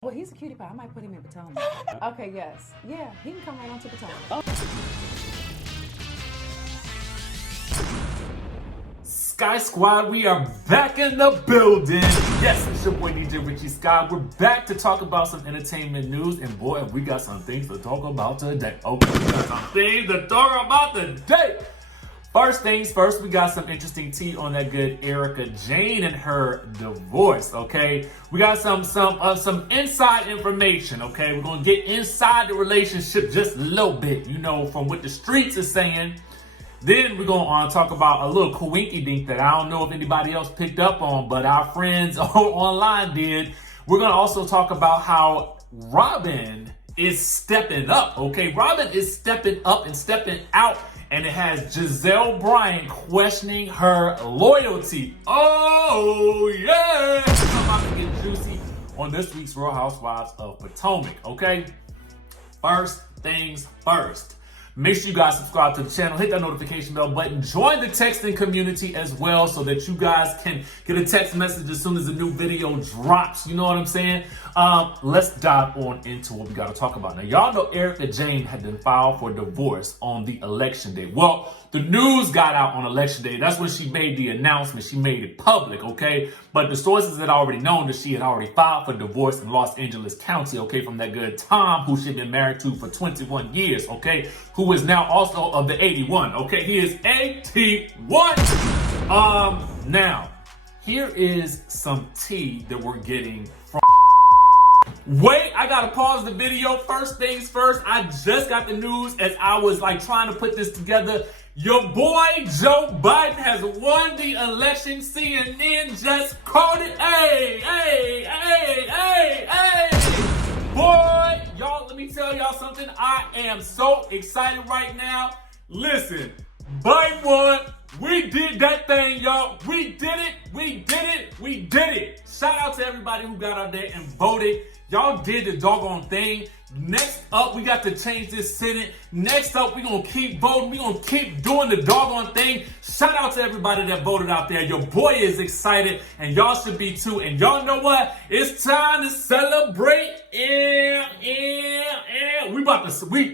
Well, he's a cutie pie. I might put him in Potomac. Okay, yes. Yeah, he can come right on to Potomac. Oh. Skye Squad, we are back in the building. Yes, it's your boy DJRichieSkye. We're back to talk about some entertainment news, and boy, we got some things to talk about today. Okay, we got some things to talk about today. First things first, we got some interesting tea on that good ERIKA Jayne and her divorce, okay? We got some inside information, okay? We're gonna get inside the relationship just a little bit, you know, from what the streets are saying. Then we're gonna talk about a little coinky-dink that I don't know if anybody else picked up on, but our friends online did. We're gonna also talk about how ROBYN is stepping up, okay? ROBYN is stepping up and stepping out. And it has GIZELLE Bryant questioning her loyalty. Oh, yeah! It's about to get juicy on this week's Real Housewives of Potomac, okay? First things first. Make sure you guys subscribe to the channel, hit that notification bell button, join the texting community as well so that you guys can get a text message as soon as a new video drops. You know what I'm saying? Let's dive on into what we got to talk about. Now, y'all know ERIKA Jayne had been filed for divorce on the election day. Well, the news got out on election day. That's when she made the announcement. She made it public, okay? But the sources had already known that she had already filed for divorce in Los Angeles County, okay, from that good Tom, who she'd been married to for 21 years, okay, who is now also of the 81, okay? He is 81. Now, here is some tea that we're getting from... Wait, I gotta pause the video. First things first, I just got the news as I was like trying to put this together. Your boy Joe Biden has won the election. CNN just called it. Hey. Boy, y'all, let me tell y'all something. I am so excited right now. Listen, Biden won. We did that thing, y'all. We did it. Shout out to everybody who got out there and voted. Y'all did the doggone thing. Next up, we got to change this Senate. Next up, we're going to keep voting. We're going to keep doing the doggone thing. Shout out to everybody that voted out there. Your boy is excited, and y'all should be too. And y'all know what? It's time to celebrate.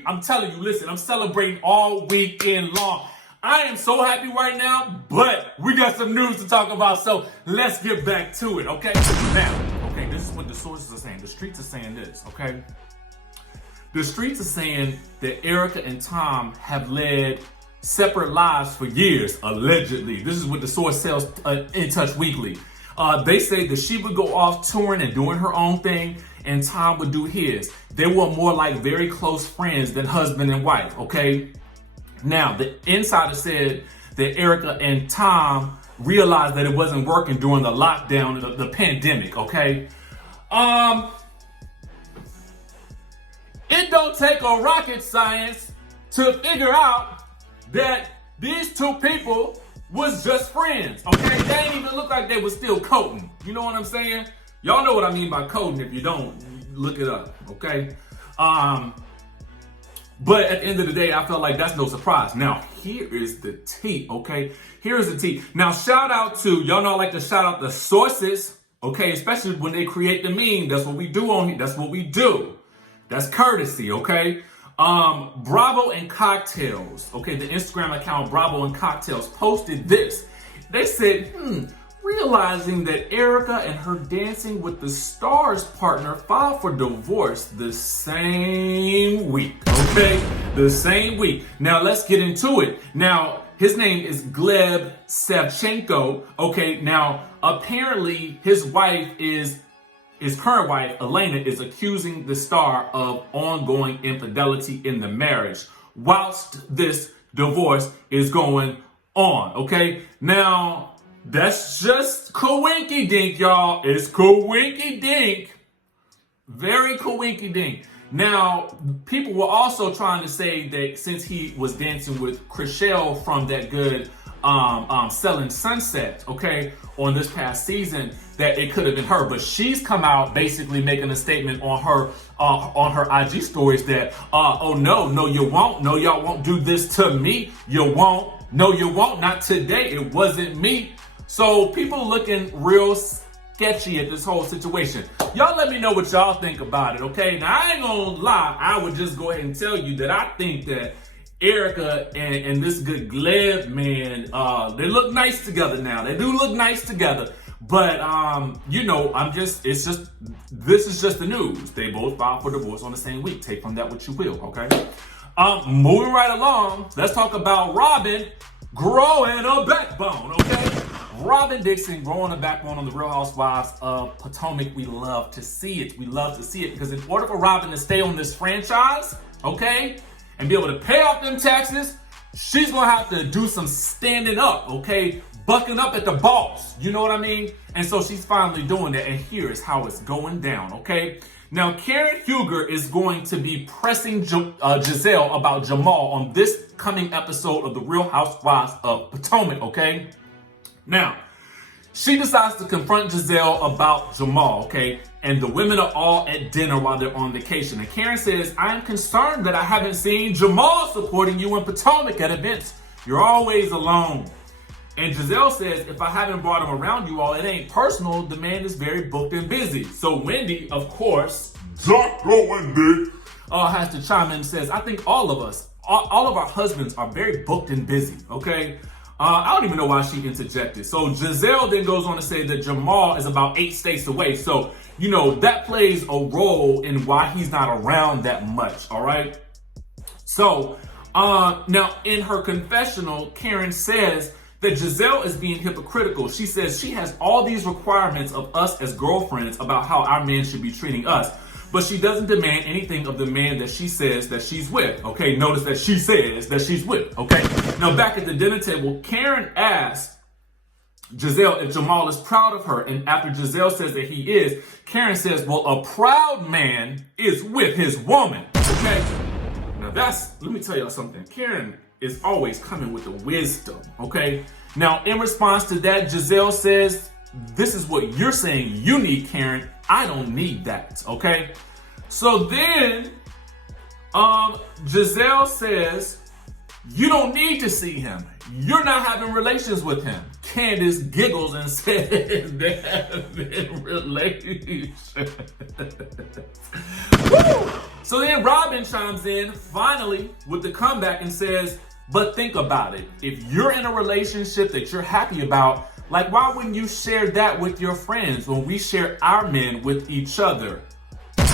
I'm telling you, listen, I'm celebrating all weekend long. I am so happy right now, but we got some news to talk about, so let's get back to it, okay? Now, okay, this is what the sources are saying. The streets are saying this, okay? The streets are saying that ERIKA and Tom have led separate lives for years, allegedly. This is what the source tells In Touch Weekly. They say that she would go off touring and doing her own thing, and Tom would do his. They were more like very close friends than husband and wife, okay? Now, the insider said that ERIKA and Tom realized that it wasn't working during the lockdown, the pandemic, okay? It don't take a rocket science to figure out that these two people was just friends, okay? They didn't even look like they was still courting. You know what I'm saying? Y'all know what I mean by courting. If you don't, look it up, okay? But at the end of the day, I felt like that's no surprise. Now, here is the tea, okay? Here is the tea. Now, shout out to, y'all know I like to shout out the sources, okay? Especially when they create the meme. That's what we do on here. That's what we do. That's courtesy, okay? Bravo and Cocktails, okay? The Instagram account Bravo and Cocktails posted this. They said, realizing that ERIKA and her Dancing with the Stars partner filed for divorce the same week, okay? The same week. Now, let's get into it. Now, his name is Gleb Savchenko, okay? Now, apparently, his current wife, Elena, is accusing the star of ongoing infidelity in the marriage whilst this divorce is going on, okay? Now, that's just coinky-dink, y'all. It's coinky-dink. Very coinky-dink. Now, people were also trying to say that since he was dancing with Chriselle from that good Selling Sunset, okay, on this past season, that it could have been her. But she's come out basically making a statement on her IG stories that, oh no, you won't. No, y'all won't do this to me. You won't. No, you won't. Not today. It wasn't me. So people looking real sketchy at this whole situation. Y'all let me know what y'all think about it, okay? Now, I ain't gonna lie. I would just go ahead and tell you that I think that ERIKA and this good Gleb man, they look nice together now. They do look nice together. But, you know, this is just the news. They both filed for divorce on the same week. Take from that what you will, okay? Moving right along, let's talk about ROBYN growing a backbone, okay? ROBYN Dixon growing a backbone on the Real Housewives of Potomac. We love to see it. We love to see it because in order for ROBYN to stay on this franchise, okay, and be able to pay off them taxes, she's gonna have to do some standing up, okay? Bucking up at the boss, you know what I mean? And so she's finally doing that, and here is how it's going down, okay? Now, Karen Huger is going to be pressing Gizelle about Jamal on this coming episode of The Real Housewives of Potomac, okay? Now, she decides to confront Gizelle about Jamal, okay? And the women are all at dinner while they're on vacation. And Karen says, I am concerned that I haven't seen Jamal supporting you in Potomac at events. You're always alone. And Gizelle says, if I haven't brought him around you all, it ain't personal. The man is very booked and busy. So Wendy, of course, Wendy, has to chime in and says, I think all of us, all of our husbands are very booked and busy, okay? I don't even know why she interjected. So Gizelle then goes on to say that Jamal is about 8 states away. So, you know, that plays a role in why he's not around that much, all right? So, now in her confessional, Karen says that Gizelle is being hypocritical. She says she has all these requirements of us as girlfriends about how our men should be treating us, but she doesn't demand anything of the man that she says that she's with, okay? Notice that she says that she's with, okay? Now, back at the dinner table, Karen asks Gizelle if Jamal is proud of her, and after Gizelle says that he is, Karen says, well, a proud man is with his woman, okay? Now let me tell y'all something. Karen is always coming with the wisdom, okay? Now, in response to that, Gizelle says, this is what you're saying you need, Karen. I don't need that, okay? So then, Gizelle says, you don't need to see him. You're not having relations with him. Candiace giggles and says they have been relations. Woo! So then ROBYN chimes in, finally, with the comeback and says, but think about it. If you're in a relationship that you're happy about, like, why wouldn't you share that with your friends when we share our men with each other?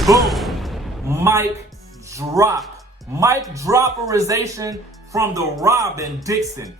Boom. Mic drop. Mic dropperization from the ROBYN Dixon.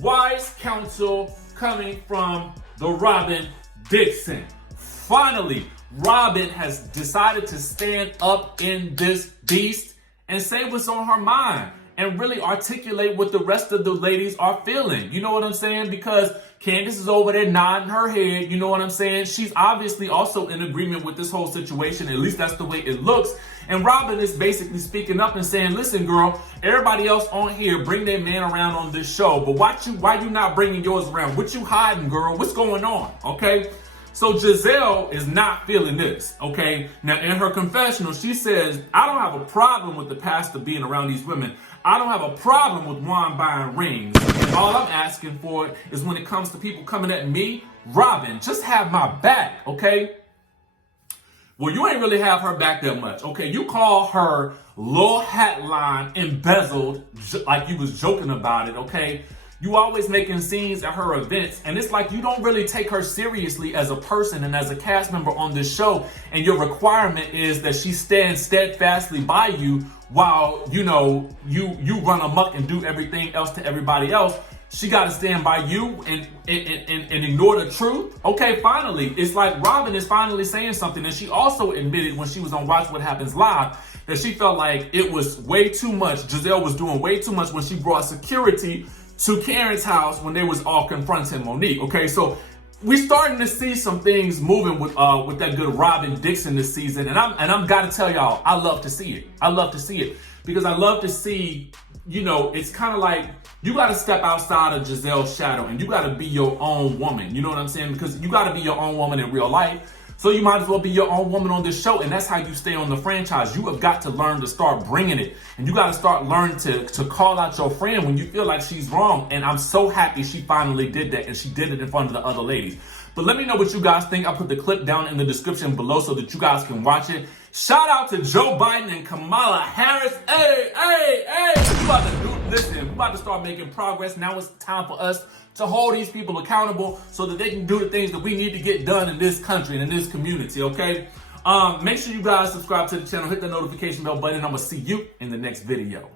Wise counsel coming from the ROBYN Dixon. Finally, ROBYN has decided to stand up in this beast and say what's on her mind and really articulate what the rest of the ladies are feeling. You know what I'm saying? Because Candiace is over there nodding her head. You know what I'm saying? She's obviously also in agreement with this whole situation. At least that's the way it looks. And ROBYN is basically speaking up and saying, listen, girl, everybody else on here, bring their man around on this show. But why you not bringing yours around? What you hiding, girl? What's going on? Okay? So Gizelle is not feeling this, okay? Now, in her confessional, she says, I don't have a problem with the pastor being around these women. I don't have a problem with Juan buying rings. And all I'm asking for is when it comes to people coming at me, ROBYN, just have my back, okay? Well, you ain't really have her back that much, okay? You call her little hat line embezzled, like you was joking about it, okay? You always making scenes at her events, and it's like you don't really take her seriously as a person and as a cast member on this show, and your requirement is that she stands steadfastly by you while, you know, you run amok and do everything else to everybody else. She got to stand by you and ignore the truth. Okay, finally, it's like ROBYN is finally saying something, and she also admitted when she was on Watch What Happens Live that she felt like it was way too much. Gizelle was doing way too much when she brought security to Karen's house when they was all confronting Monique. Okay, so we're starting to see some things moving with that good ROBYN Dixon this season, and I'm gotta tell y'all, I love to see it. I love to see it because I love to see, you know, it's kind of like you got to step outside of Gizelle's shadow and you got to be your own woman. You know what I'm saying? Because you got to be your own woman in real life. So you might as well be your own woman on this show, and that's how you stay on the franchise. You have got to learn to start bringing it, and you got to start learning to call out your friend when you feel like she's wrong. And I'm so happy she finally did that, and she did it in front of the other ladies. But let me know what you guys think. I'll put the clip down in the description below so that you guys can watch it. Shout out to Joe Biden and Kamala Harris. Hey, we about to start making progress. Now it's time for us to hold these people accountable so that they can do the things that we need to get done in this country and in this community, okay? Make sure you guys subscribe to the channel, hit the notification bell button, and I'm gonna see you in the next video.